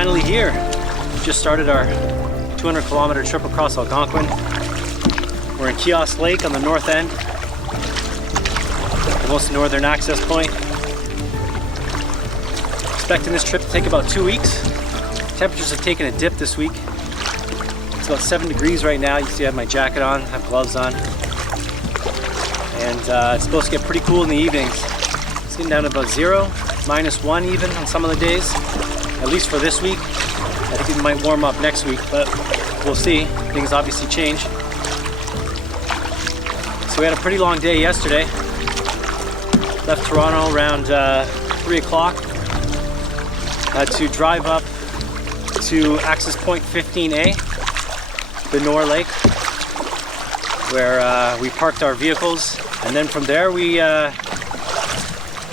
finally here. We just started our 200-kilometer trip across Algonquin. We're in Kiosk Lake on the north end, the most northern access point. Expecting this trip to take about 2 weeks. Temperatures have taken a dip this week. It's about 7 degrees right now. You see I have my jacket on, I have gloves on. And it's supposed to get pretty cool in the evenings. It's getting down to about 0, -1 even on some of the days. At least for this week. I think it might warm up next week, but we'll see. Things obviously change. So we had a pretty long day yesterday. Left Toronto around 3 o'clock. Had to drive up to access point 15A, the Nor Lake, where we parked our vehicles. And then from there we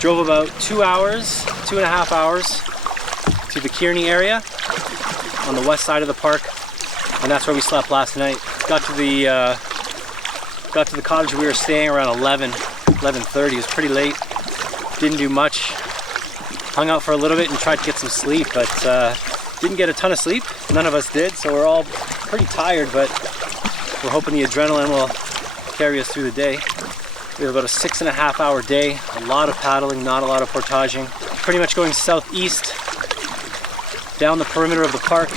drove about 2.5 hours to the Kearney area on the west side of the park, and that's where we slept last night. Got to the cottage we were staying around 11:30. It was pretty late. Didn't do much. Hung out for a little bit and tried to get some sleep, but didn't get a ton of sleep. None of us did, so we're all pretty tired, but we're hoping the adrenaline will carry us through the day. We have about a 6.5 hour day. A lot of paddling, not a lot of portaging. Pretty much going southeast down the perimeter of the park.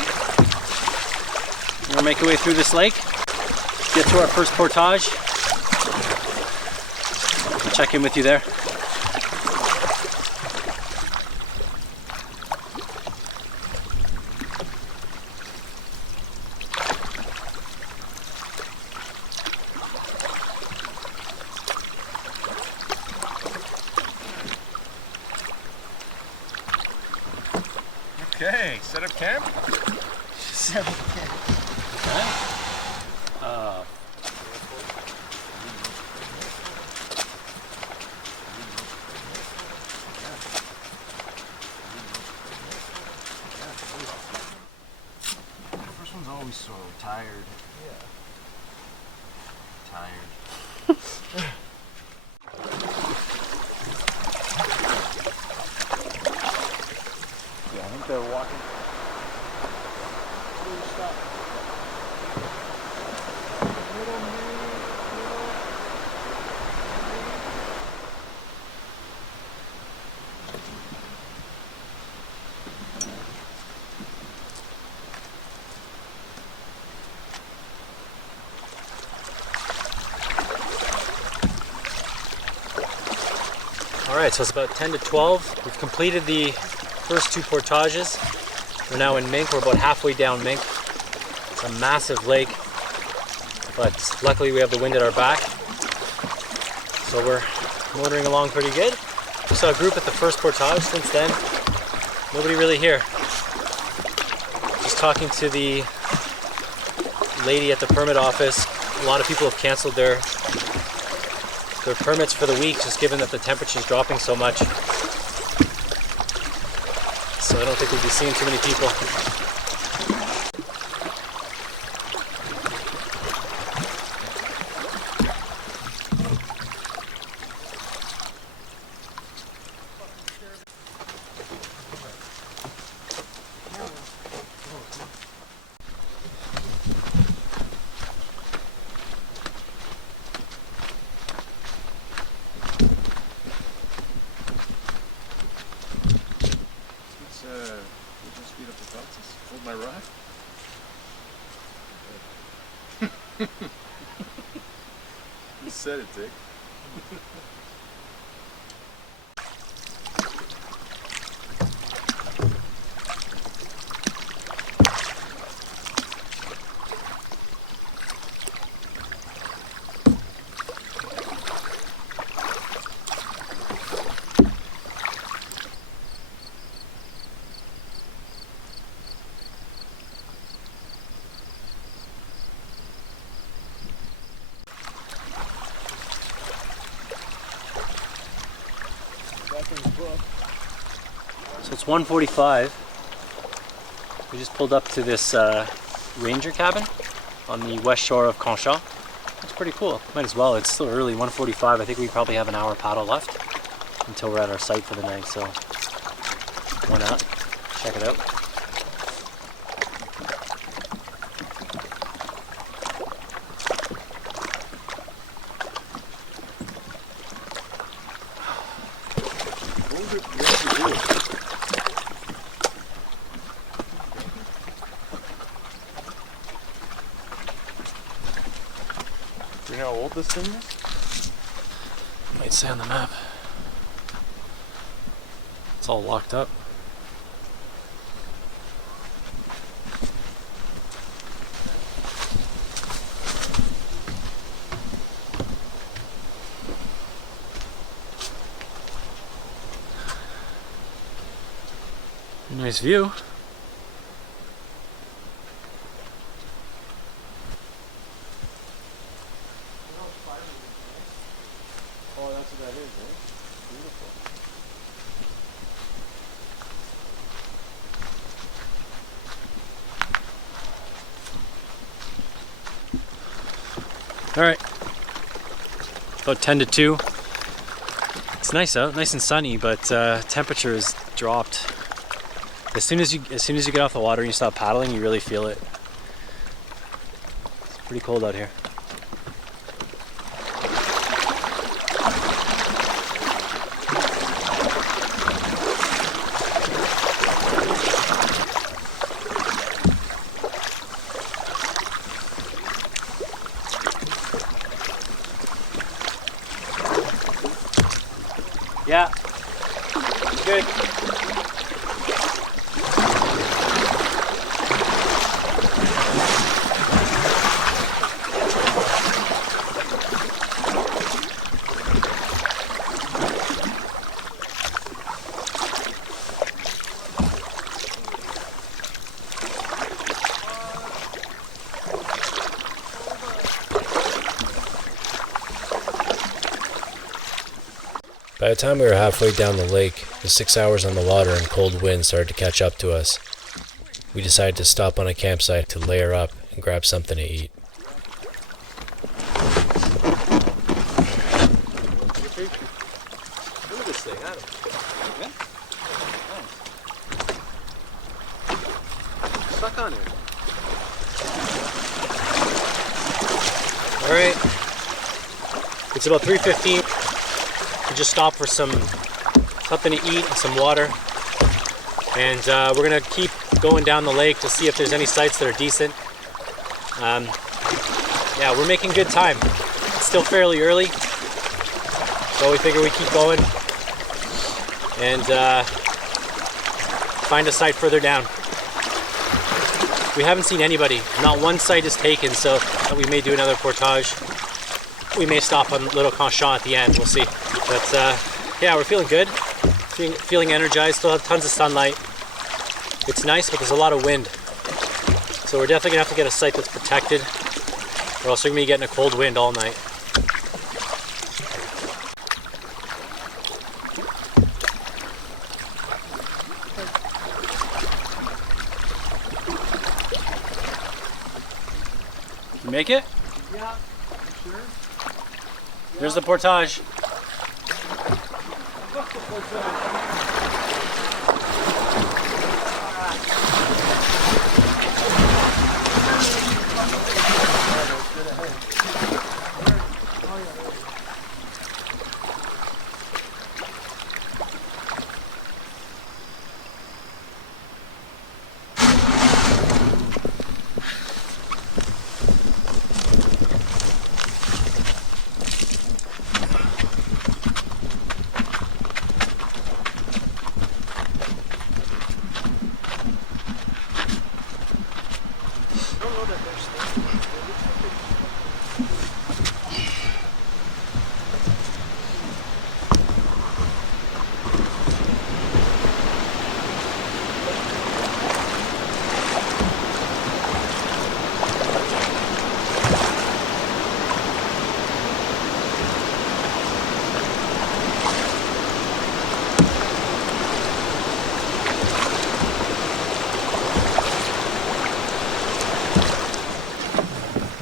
We'll make our way through this lake, get to our first portage. I'll check in with you there. Okay, set up camp? Set up camp. Okay. The first one's always so tired. Yeah. Tired. Yeah, I think they're walking. Stop. Alright, so it's about 10 to 12. We've completed the first 2 portages. We're now in Mink. We're about halfway down Mink. It's a massive lake, but luckily we have the wind at our back. So we're motoring along pretty good. We saw a group at the first portage. Since then, nobody really here. Just talking to the lady at the permit office. A lot of people have canceled their permits for the week, just given that the temperature is dropping so much. So I don't think we'll be seeing too many people. Just speed up the process. Hold my rod. You said it, Dick. So it's 1:45. We just pulled up to this ranger cabin on the west shore of Conchamp. It's pretty cool. Might as well. It's still early, 1:45. I think we probably have an hour paddle left until we're at our site for the night. So why not? Check it out. You know how old this thing is? Might say on the map. It's all locked up. Nice view. Oh, that's what that is, eh? Beautiful. All right. About 10 to 2. It's nice out, nice and sunny, but temperature has dropped. As soon as you get off the water and you stop paddling, you really feel it. It's pretty cold out here. Yeah, good. By the time we were halfway down the lake, the 6 hours on the water and cold wind started to catch up to us. We decided to stop on a campsite to layer up and grab something to eat. Look at this thing, Adam. Yeah? Nice. Suck on it. All right. It's about 3:15. We just stopped for something to eat and some water. And we're gonna keep going down the lake to see if there's any sites that are decent. Yeah, we're making good time. It's still fairly early, so we figure we keep going and find a site further down. We haven't seen anybody. Not one site is taken, so we may do another portage. We may stop on Little Canchon at the end, we'll see. But yeah, we're feeling good, feeling energized, still have tons of sunlight. It's nice, but there's a lot of wind. So we're definitely gonna have to get a site that's protected, or else we're gonna be getting a cold wind all night. You make it? Yeah. You sure? There's the portage.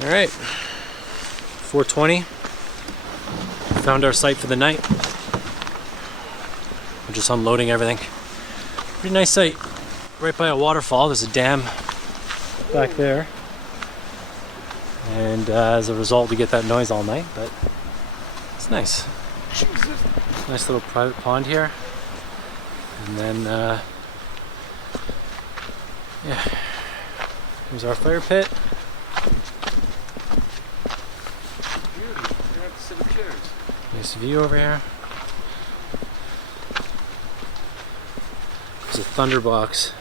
All right, 4:20. Found our site for the night. We're just unloading everything. Pretty nice site. Right by a waterfall. There's a dam back there. And as a result, we get that noise all night, but it's nice. Nice little private pond here. And then, yeah, here's our fire pit. Nice view over here. There's a thunderbox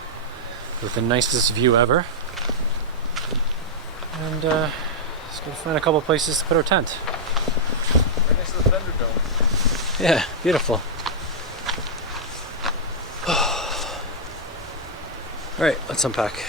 with the nicest view ever. And just gonna find a couple places to put our tent. Right next to the Thunderdome. Yeah, beautiful. All right, let's unpack.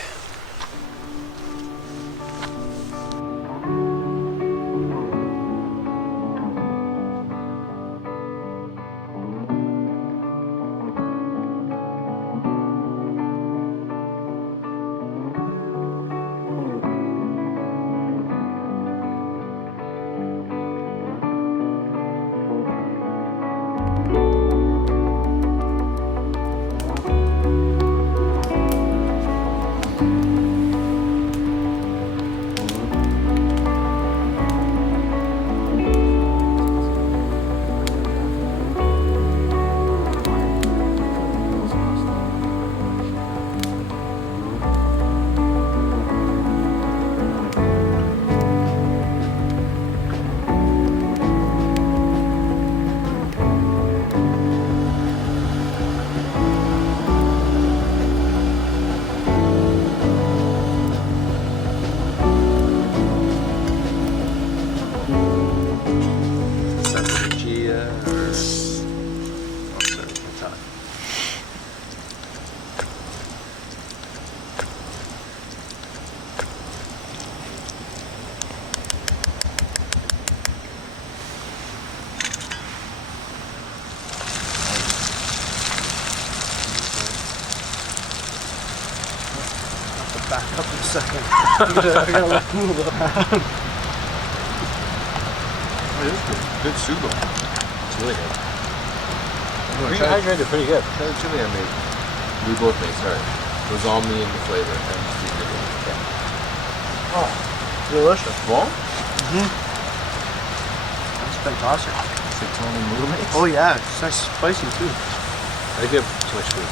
Back up in a second. I gotta let it move around. Oh, it is good. Good sugo. It's really good. Rehydrated pretty good. Try the chili I made. We both made, sorry. It was all me and the flavor. And just redid it. Yeah. Oh, delicious. Well? Mm-hmm. That's fantastic. It's like Tony Movements. Oh yeah, it's nice spicy too. I think we have too much food.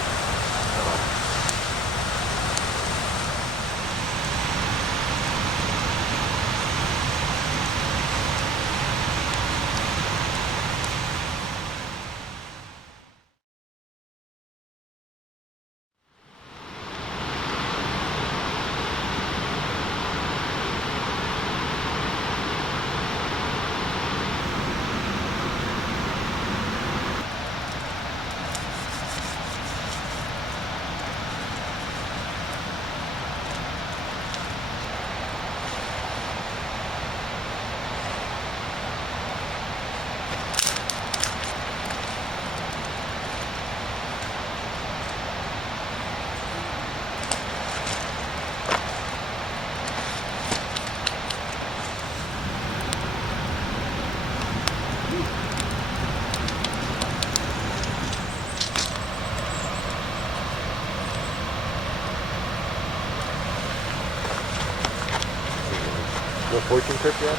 No fortune trip yet?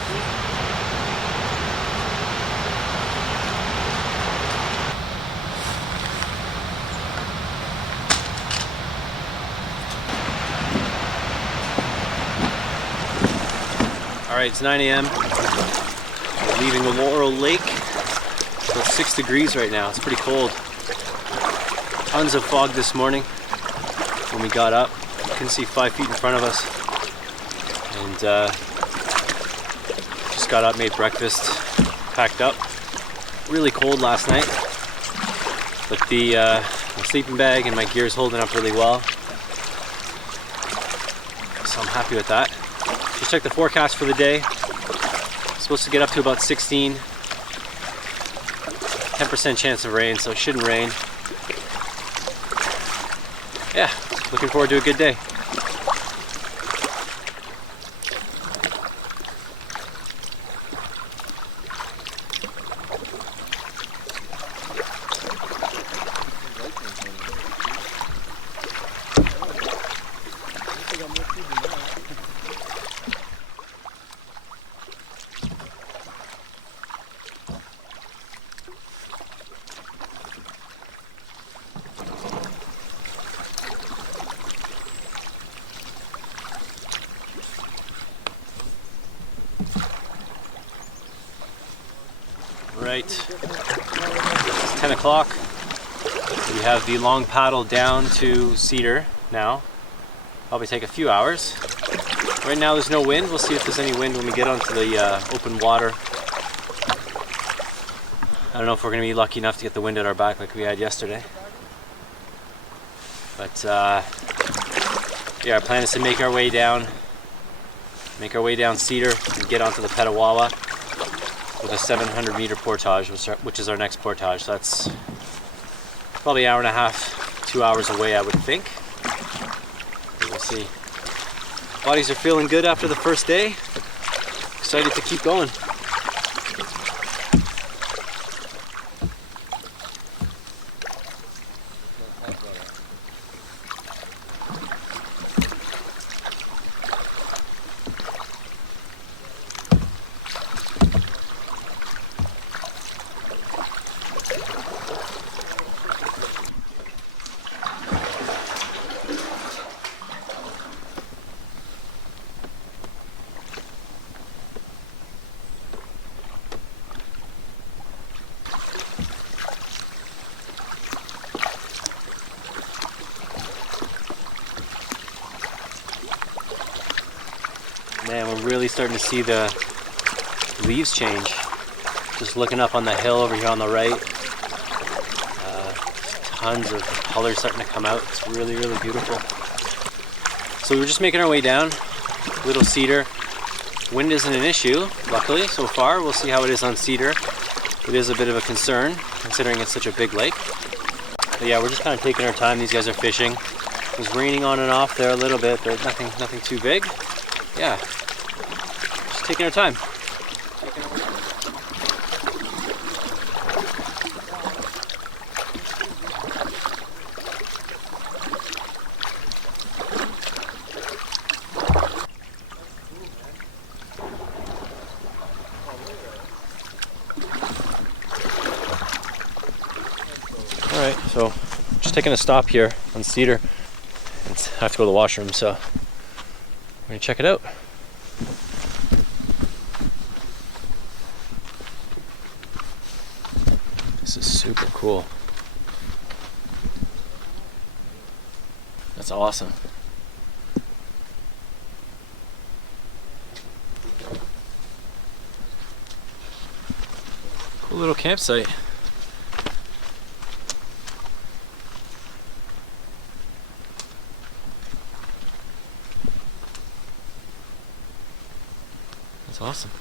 All right, it's 9 a.m. We're leaving Laurel Lake. It's about 6 degrees right now. It's pretty cold. Tons of fog this morning when we got up. Couldn't see 5 feet in front of us. And just got up, made breakfast, packed up. Really cold last night, but the my sleeping bag and my gear is holding up really well. So I'm happy with that. Just check the forecast for the day. Supposed to get up to about 16. 10% chance of rain, so it shouldn't rain. Yeah, looking forward to a good day. Right, it's 10 o'clock. We have the long paddle down to Cedar now. Probably take a few hours. Right now there's no wind. We'll see if there's any wind when we get onto the open water. I don't know if we're going to be lucky enough to get the wind at our back like we had yesterday. But yeah, our plan is to make our way down Cedar and get onto the Petawawa with a 700-meter portage, which is our next portage. So that's probably an hour and a half, 2 hours away, I would think. But we'll see. Bodies are feeling good after the first day. Excited to keep going. Man, we're really starting to see the leaves change. Just looking up on the hill over here on the right. Tons of color starting to come out. It's really, really beautiful. So we're just making our way down Little Cedar. Wind isn't an issue, luckily, so far. We'll see how it is on Cedar. It is a bit of a concern, considering it's such a big lake. But yeah, we're just kind of taking our time. These guys are fishing. It was raining on and off there a little bit, but nothing too big. Yeah, just taking our time. All right, so just taking a stop here on Cedar. I have to go to the washroom, so we're gonna check it out. This is super cool. That's awesome. Cool little campsite. That's awesome.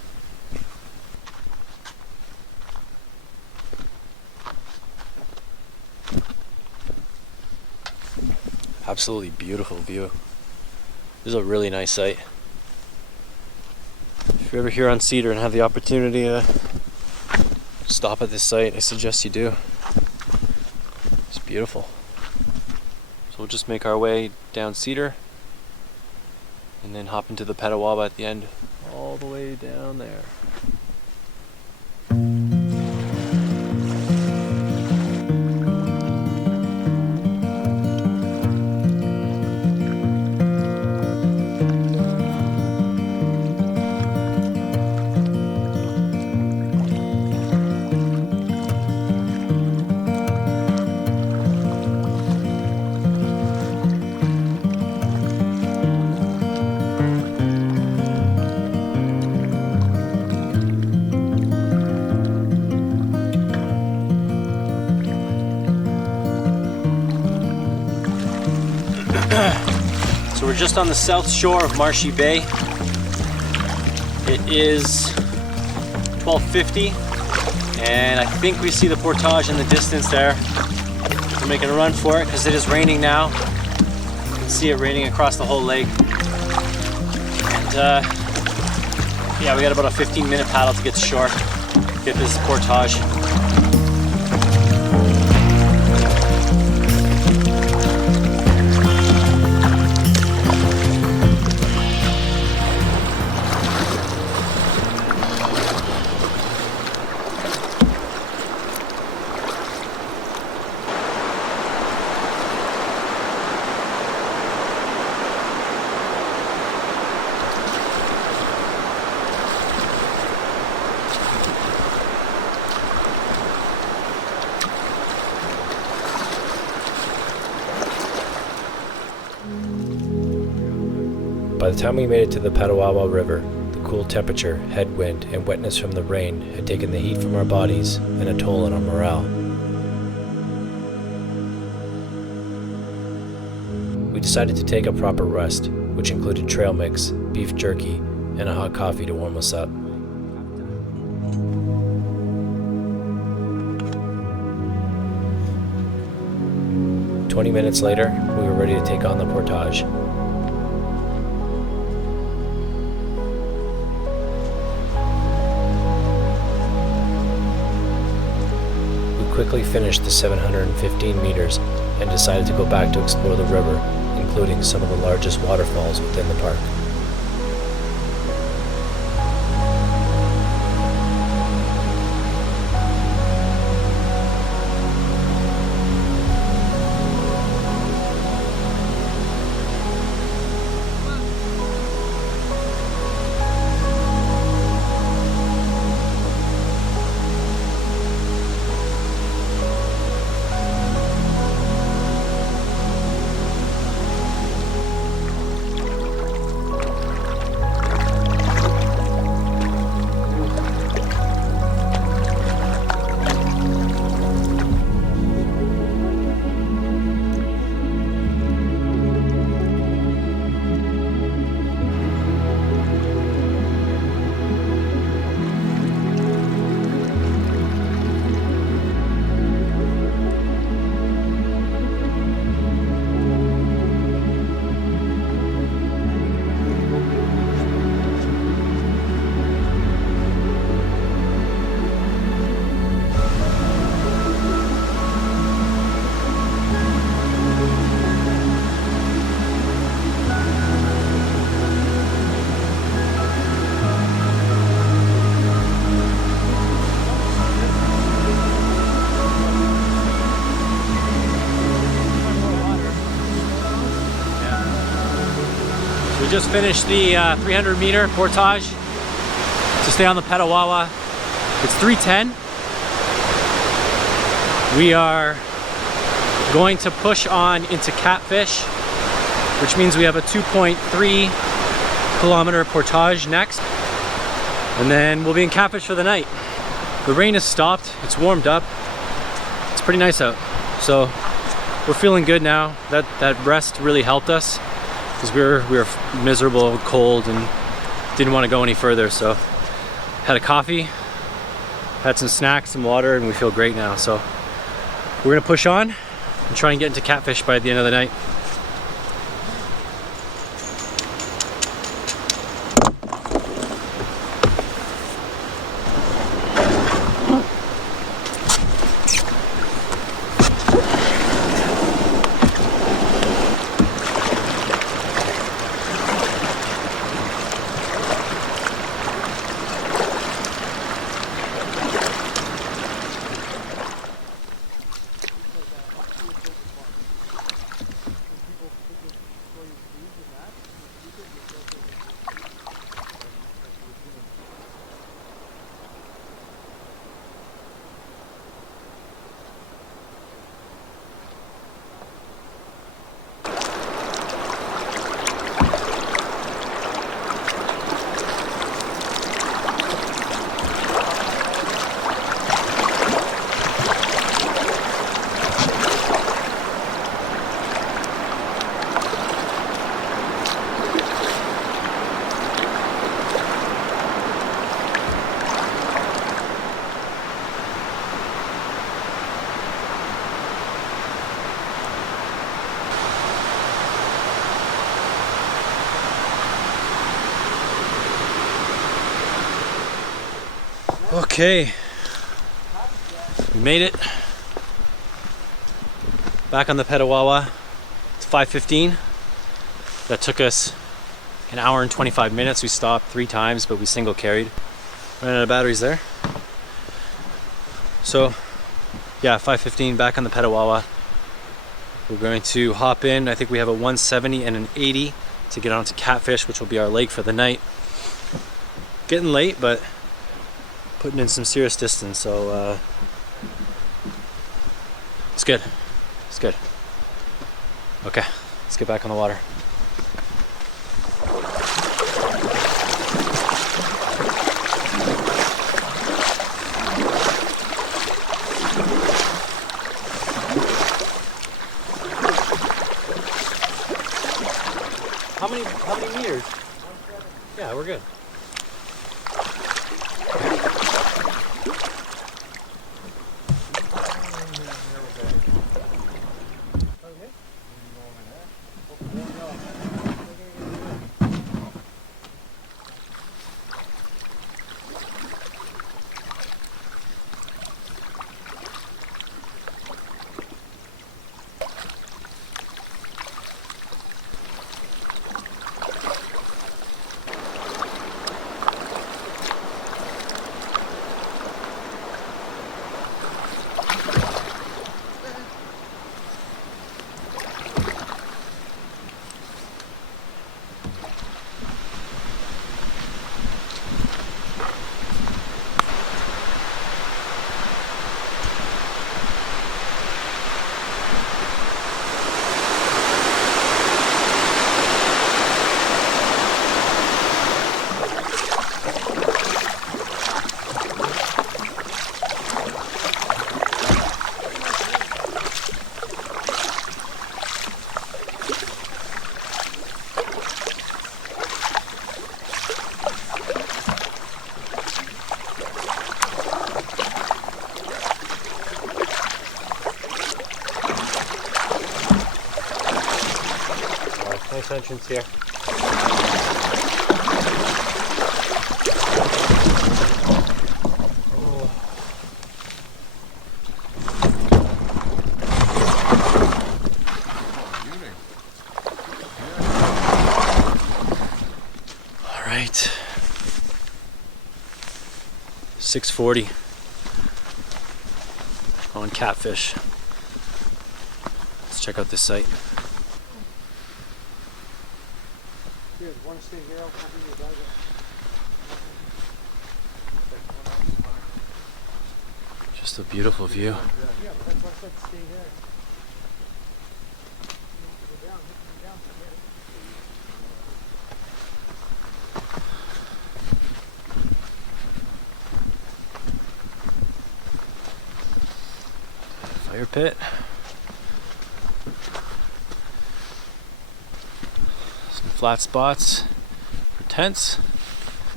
Absolutely beautiful view. This is a really nice site. If you're ever here on Cedar and have the opportunity to stop at this site, I suggest you do. It's beautiful. So we'll just make our way down Cedar and then hop into the Petawawa at the end, all the way down there. So we're just on the south shore of Marshy Bay. It is 12:50 and I think we see the portage in the distance there. We're making a run for it because it is raining now. You can see it raining across the whole lake. And yeah, we got about a 15-minute paddle to get to shore, get this portage. time we made it to the Petawawa River, the cool temperature, headwind, and wetness from the rain had taken the heat from our bodies and a toll on our morale. We decided to take a proper rest, which included trail mix, beef jerky, and a hot coffee to warm us up. "20 minutes later, we were ready to take on the portage. We quickly finished the 715 meters and decided to go back to explore the river, including some of the largest waterfalls within the park. We just finished the 300 meter portage to stay on the Petawawa. It's 3:10. We are going to push on into Catfish, which means we have a 2.3 kilometer portage next. And then we'll be in Catfish for the night. The rain has stopped, it's warmed up. It's pretty nice out. So we're feeling good now. That rest really helped us, because we were miserable, cold, and didn't want to go any further. So had a coffee, had some snacks, some water, and we feel great now. So we're gonna push on and try and get into Catfish by the end of the night. Okay, we made it back on the Petawawa. It's 5:15. That took us an hour and 25 minutes. We stopped 3 times, but we single carried. Ran out of batteries there. So yeah, 5:15 back on the Petawawa. We're going to hop in. I think we have a 170 and an 80 to get onto Catfish, which will be our lake for the night. Getting late, but putting in some serious distance, so it's good. It's good. Okay, let's get back on the water. this entrance here. All right. 6:40 on Catfish. Let's check out this site. Good. Want to stay here? I'll give you a bag. Just a beautiful view. Yeah, that's why I said stay there. Go down, Fire pit. Some flat spots for tents.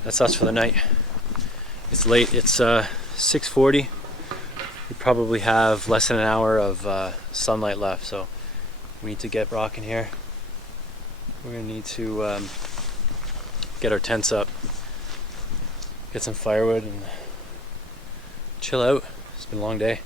That's us for the night. It's late. It's 6:40. We probably have less than an hour of sunlight left, so we need to get rocking here. We're gonna need to get our tents up, get some firewood, and chill out. It's been a long day.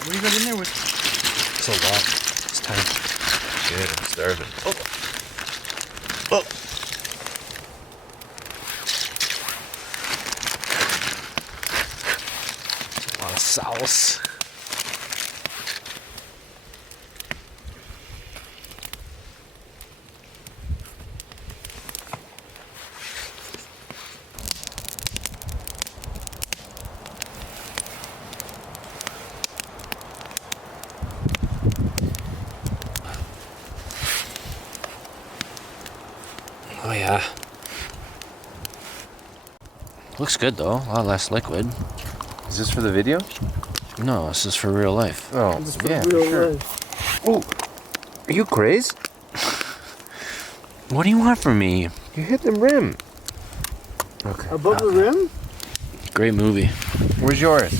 What do you got in there with? It's a lot. It's time. Shit, I'm starving. Oh. A lot of sauce. Oh yeah. Looks good though, a lot less liquid. Is this for the video? No, this is for real life. Oh, Just for yeah, real for sure. life. Oh, are you crazy? What do you want from me? You hit the rim. Okay. Above the rim? Great movie. Where's yours?